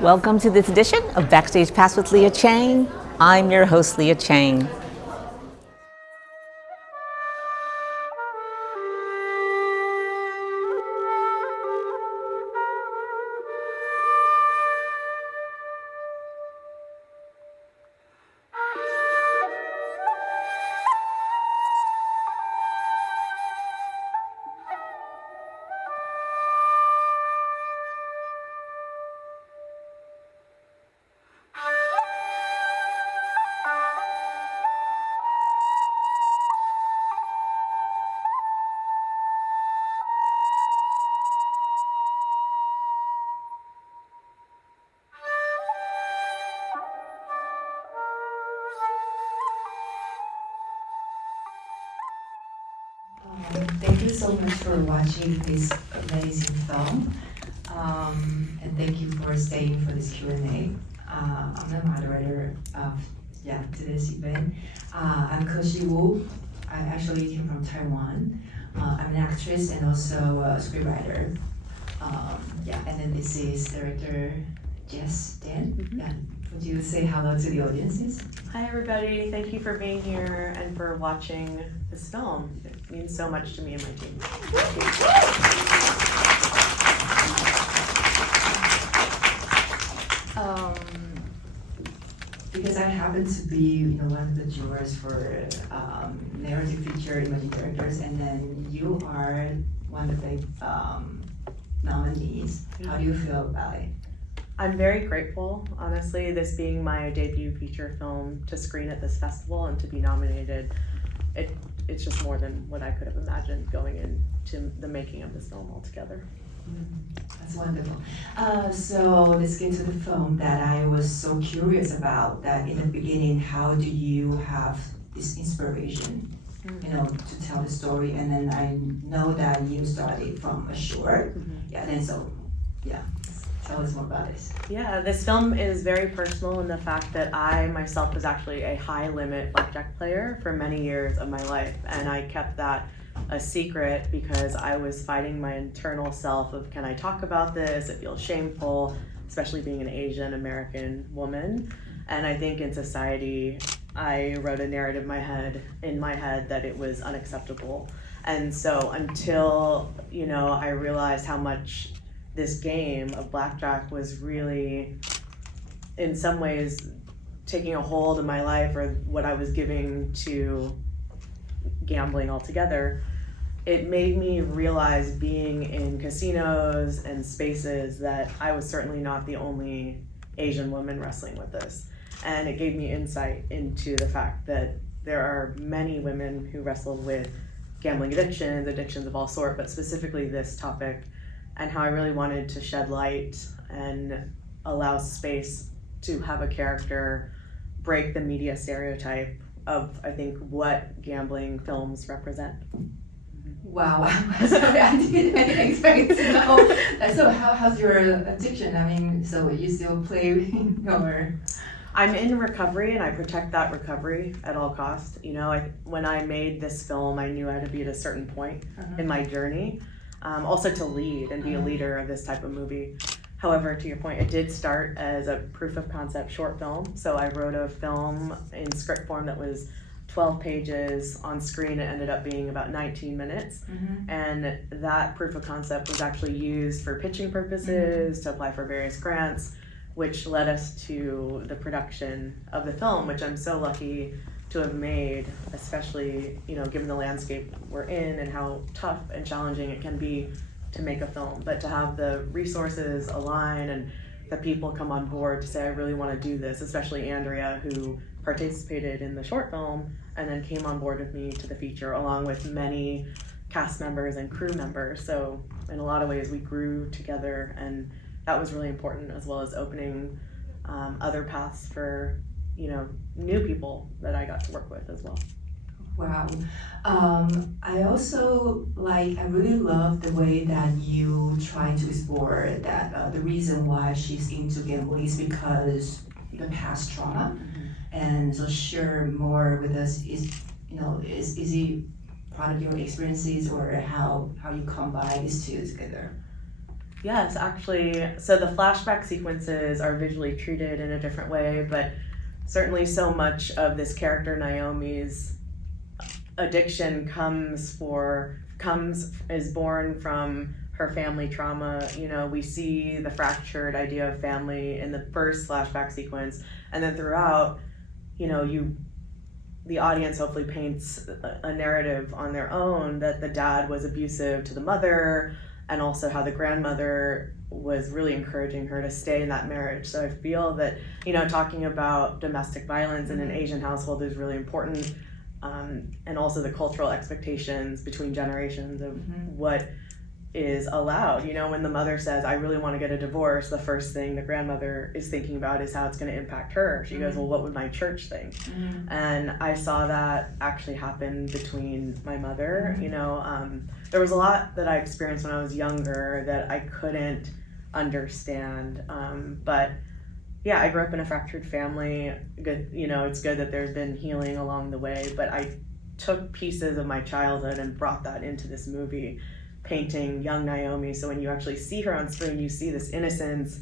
Welcome to this edition of Backstage Pass with LIA CHANG. I'm your host, LIA CHANG. Thank you so much for watching this amazing film, and thank you for staying for this Q&A. I'm the moderator of today's event. I'm Koshi Wu. I actually came from Taiwan. I'm an actress and also a screenwriter. And then this is director Jess Dang. Would you say hello to the audiences? Hi everybody, thank you for being here and for watching this film. It means so much to me and my team. Because I happen to be one of the jurors for narrative feature emerging directors, and then you are one of the nominees. How do you feel about it? I'm very grateful, honestly, this being my debut feature film to screen at this festival and to be nominated. It's just more than what I could have imagined going into the making of this film altogether. That's wonderful. So let's get to the film that I was so curious about, that in the beginning, how do you have this inspiration, to tell the story? And then I know that you started from a short. Tell us more about this. Yeah, this film is very personal in the fact that I myself was actually a high limit blackjack player for many years of my life, and I kept that a secret because I was fighting my internal self of, can I talk about this? It feels shameful, especially being an Asian American woman. And I think in society, I wrote a narrative in my head that it was unacceptable. And so until, I realized how much this game of blackjack was really, in some ways, taking a hold of my life, or what I was giving to gambling altogether, it made me realize, being in casinos and spaces, that I was certainly not the only Asian woman wrestling with this. And it gave me insight into the fact that there are many women who wrestle with gambling addictions of all sorts, but specifically this topic, and how I really wanted to shed light and allow space to have a character break the media stereotype of, I think, what gambling films represent. Wow, sorry, I didn't expect to know. So how's your addiction? So you still play or? I'm in recovery, and I protect that recovery at all costs. When I made this film, I knew I had to be at a certain point in my journey. Also to lead and be a leader of this type of movie. However, to your point, it did start as a proof of concept short film. So I wrote a film in script form that was 12 pages. On screen, it ended up being about 19 minutes. And that proof of concept was actually used for pitching purposes, to apply for various grants, which led us to the production of the film, which I'm so lucky to have made, especially, given the landscape we're in and how tough and challenging it can be to make a film. But to have the resources align and the people come on board to say, I really want to do this, especially Andrea, who participated in the short film and then came on board with me to the feature, along with many cast members and crew members. So in a lot of ways, we grew together, and that was really important, as well as opening other paths for new people that I got to work with as well. Wow. I also I really love the way that you try to explore that the reason why she's into gambling is because the past trauma. And so share more with us, is it part of your experiences, or how you combine these two together? Yes, actually. So the flashback sequences are visually treated in a different way, but certainly so much of this character Naomi's addiction is born from her family trauma. You know, we see the fractured idea of family in the first flashback sequence, and then throughout, you know, the audience hopefully paints a narrative on their own that the dad was abusive to the mother, and also how the grandmother was really encouraging her to stay in that marriage. So I feel that, you know, talking about domestic violence in an Asian household is really important, and also the cultural expectations between generations of what is allowed. You know, when the mother says, I really want to get a divorce, the first thing the grandmother is thinking about is how it's going to impact her. She goes, well, what would my church think? And I saw that actually happen between my mother. You know, there was a lot that I experienced when I was younger that I couldn't understand. But yeah, I grew up in a fractured family. Good, you know, it's good that there's been healing along the way, but I took pieces of my childhood and brought that into this movie, painting young Naomi. So when you actually see her on screen, you see this innocence.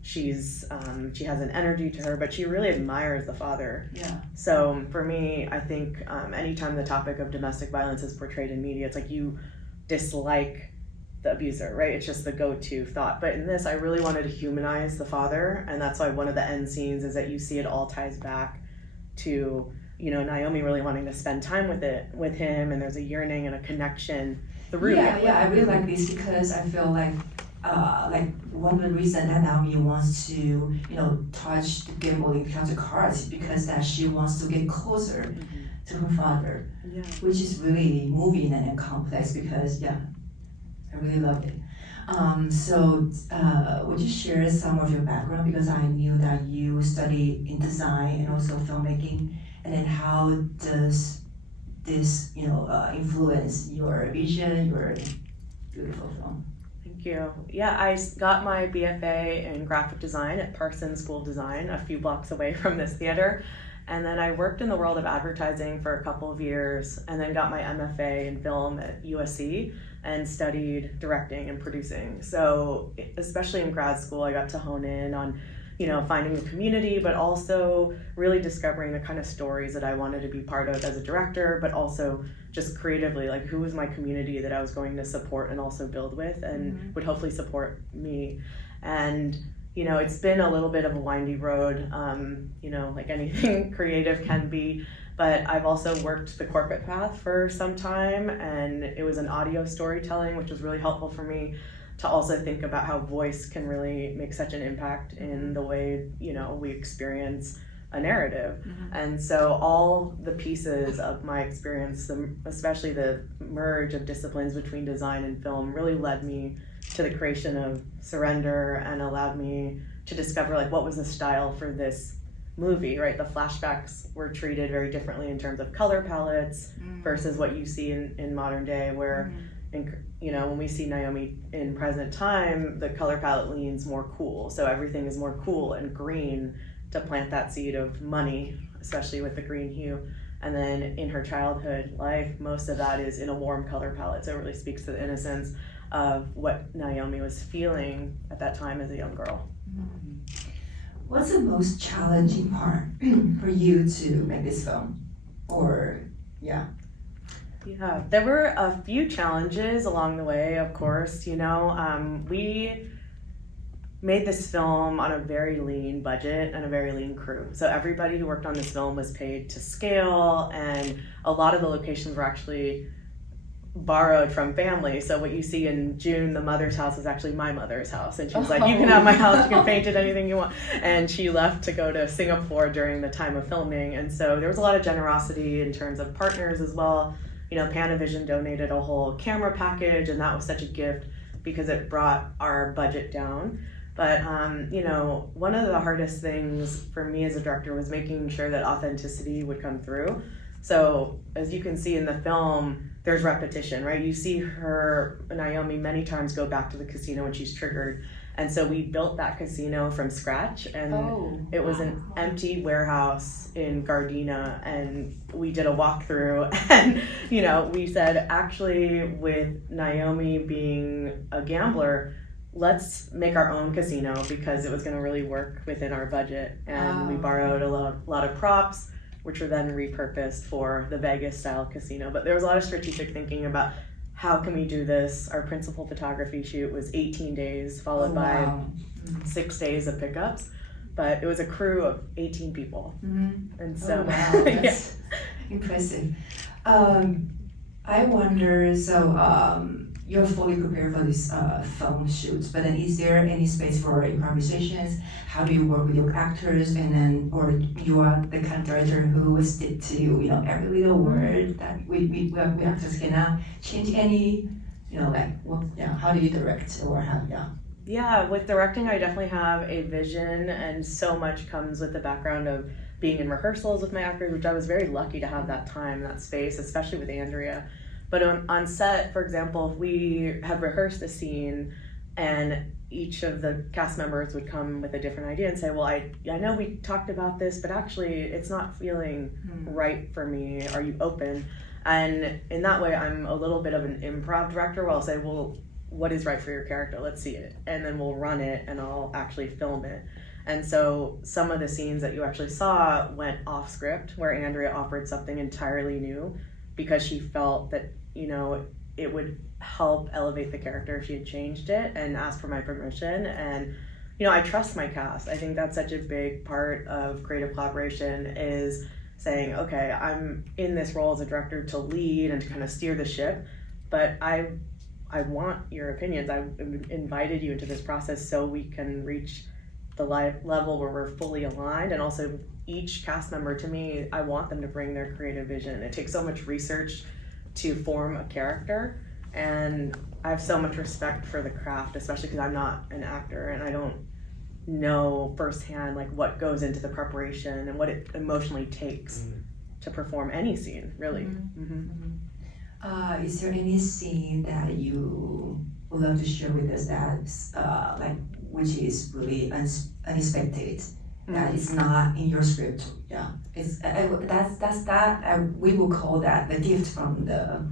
She has an energy to her, but she really admires the father. Yeah. So for me, I think anytime the topic of domestic violence is portrayed in media, it's like you dislike the abuser, right? It's just the go-to thought. But in this, I really wanted to humanize the father, and that's why one of the end scenes is that you see it all ties back to, you know, Naomi really wanting to spend time with him, and there's a yearning and a connection through. Yeah, I really like this because I feel like one of the reasons that Naomi wants to, you know, touch the gambling countercards because that she wants to get closer to her father, which is really moving and complex because, I really love it. So would you share some of your background, because I knew that you studied in design and also filmmaking, and then how does this, you know, influence your vision, your beautiful film? Thank you. Yeah, I got my BFA in graphic design at Parsons School of Design, a few blocks away from this theater. And then I worked in the world of advertising for a couple of years, and then got my MFA in film at USC and studied directing and producing. So especially in grad school, I got to hone in on, you know, finding the community, but also really discovering the kind of stories that I wanted to be part of as a director, but also just creatively, like who was my community that I was going to support and also build with and would hopefully support me. And, you know, it's been a little bit of a windy road, you know, like anything creative can be, but I've also worked the corporate path for some time, and it was an audio storytelling, which was really helpful for me to also think about how voice can really make such an impact in the way, you know, we experience a narrative. And so all the pieces of my experience, especially the merge of disciplines between design and film, really led me to the creation of Surrender and allowed me to discover like what was the style for this movie, right? The flashbacks were treated very differently in terms of color palettes versus what you see in modern day, where you know, when we see Naomi in present time, the color palette leans more cool. So everything is more cool and green to plant that seed of money, especially with the green hue. And then in her childhood life, most of that is in a warm color palette. So it really speaks to the innocence of what Naomi was feeling at that time as a young girl. What's the most challenging part for you to make this film? Yeah, there were a few challenges along the way, of course. You know, we made this film on a very lean budget and a very lean crew. So everybody who worked on this film was paid to scale, and a lot of the locations were actually borrowed from family. So what you see in June, the mother's house, was actually my mother's house, and she was like, you can have my house, you can paint it anything you want. And she left to go to Singapore during the time of filming, and so there was a lot of generosity in terms of partners as well. You know, Panavision donated a whole camera package, and that was such a gift because it brought our budget down. But you know, one of the hardest things for me as a director was making sure that authenticity would come through. So as you can see in the film, there's repetition, right? You see her, Naomi, many times go back to the casino when she's triggered. And so we built that casino from scratch, and it was an empty warehouse in Gardena, and we did a walkthrough, and you know, we said, actually, with Naomi being a gambler, let's make our own casino because it was going to really work within our budget. And we borrowed a lot of props, which were then repurposed for the Vegas style casino. But there was a lot of strategic thinking about how can we do this. Our principal photography shoot was 18 days, followed by 6 days of pickups. But it was a crew of 18 people. And so, that's impressive. I wonder, you're fully prepared for this film shoot, but then is there any space for improvisations? How do you work with your actors, and then, or you are the kind of director who will stick to, every little word that we actors cannot change any, how do you direct, or how, Yeah, with directing, I definitely have a vision, and so much comes with the background of being in rehearsals with my actors, which I was very lucky to have that time, that space, especially with Andrea. But on set, for example, if we had rehearsed a scene and each of the cast members would come with a different idea and say, well, I know we talked about this, but actually it's not feeling right for me. Are you open? And in that way, I'm a little bit of an improv director where I'll say, well, what is right for your character? Let's see it. And then we'll run it and I'll actually film it. And so some of the scenes that you actually saw went off script, where Andrea offered something entirely new because she felt that, it would help elevate the character if she had changed it, and asked for my permission. And, I trust my cast. I think that's such a big part of creative collaboration, is saying, okay, I'm in this role as a director to lead and to kind of steer the ship, but I want your opinions. I invited you into this process so we can reach the level where we're fully aligned. And also each cast member, to me, I want them to bring their creative vision. It takes so much research to form a character, and I have so much respect for the craft, especially because I'm not an actor and I don't know firsthand what goes into the preparation and what it emotionally takes to perform any scene, really. Is there any scene that you would love to share with us that which is really unexpected, that is not in your script? We will call that the gift from the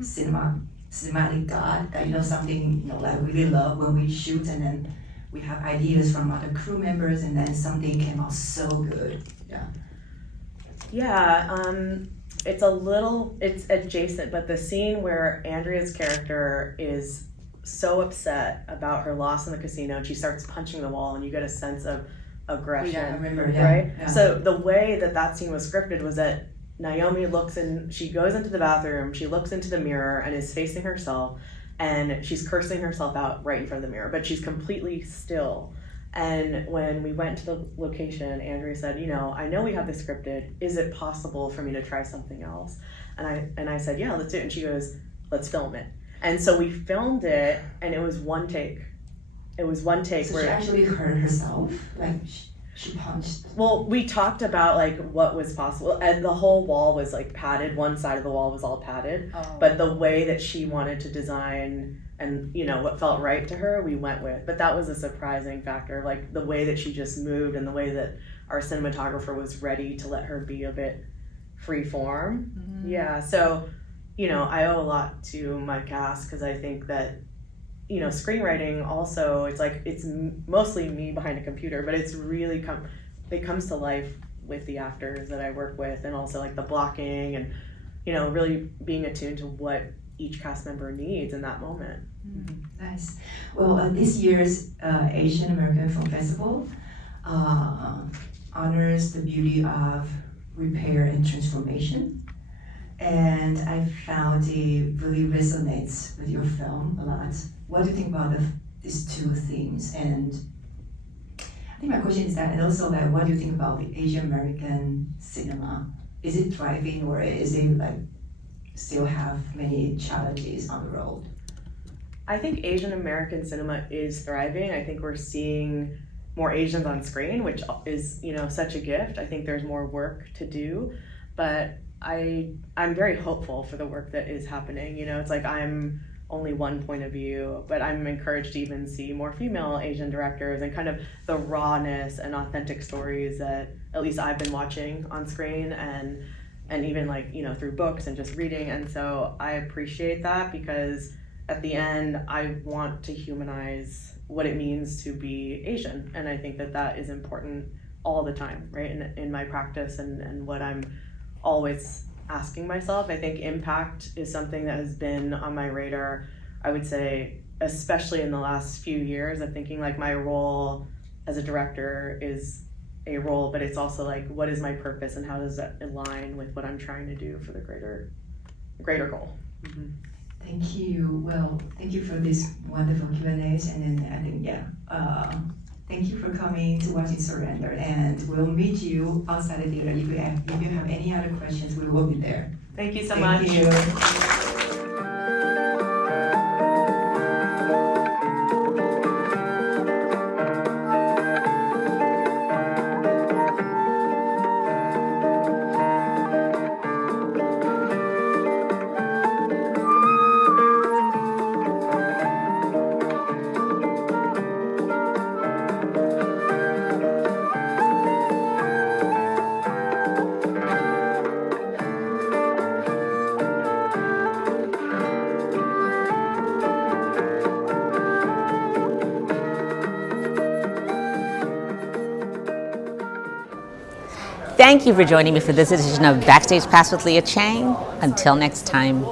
cinematic god, that something I really love when we shoot, and then we have ideas from other crew members, and then something came out so good. It's adjacent, but the scene where Andrea's character is so upset about her loss in the casino and she starts punching the wall, and you get a sense of aggression. Yeah, I remember, right? Yeah. So the way that scene was scripted was that Naomi she goes into the bathroom, she looks into the mirror and is facing herself, and she's cursing herself out right in front of the mirror, but she's completely still. And when we went to the location, Andrea said, I know we have this scripted. Is it possible for me to try something else? And I said, yeah, let's do it. And she goes, let's film it. And so we filmed it, and it was one take. So where she actually hurt herself, she punched. Well, we talked about what was possible, and the whole wall was padded. One side of the wall was all padded, but the way that she wanted to design and what felt right to her, we went with. But that was a surprising factor, the way that she just moved and the way that our cinematographer was ready to let her be a bit free form. Yeah, so I owe a lot to my cast, because I think that screenwriting also, it's mostly me behind a computer, but it's really it comes to life with the actors that I work with, and also the blocking and really being attuned to what each cast member needs in that moment. Nice. Well, this year's Asian American Film Festival honors the beauty of repair and transformation. And I found it really resonates with your film a lot. What do you think about these two themes? And I think my question is that, and also what do you think about the Asian American cinema? Is it thriving, or is it still have many challenges on the road? I think Asian American cinema is thriving. I think we're seeing more Asians on screen, which is such a gift. I think there's more work to do, but I'm very hopeful for the work that is happening. It's I'm only one point of view, but I'm encouraged to even see more female Asian directors and kind of the rawness and authentic stories that at least I've been watching on screen, and even through books and just reading. And so I appreciate that, because at the end, I want to humanize what it means to be Asian. And I think that that is important all the time, right? In my practice and what I'm always asking myself. I think impact is something that has been on my radar, I would say, especially in the last few years of thinking like my role as a director is a role, but it's also like, what is my purpose and how does that align with what I'm trying to do for the greater goal? Mm-hmm. Thank you. Well, thank you for this wonderful Q&As, and then I think, thank you for coming to watching Surrender, and we'll meet you outside the theater. If you have any other questions, we will be there. Thank you so much. Thank you. Thank you for joining me for this edition of Backstage Pass with LIA CHANG. Until next time.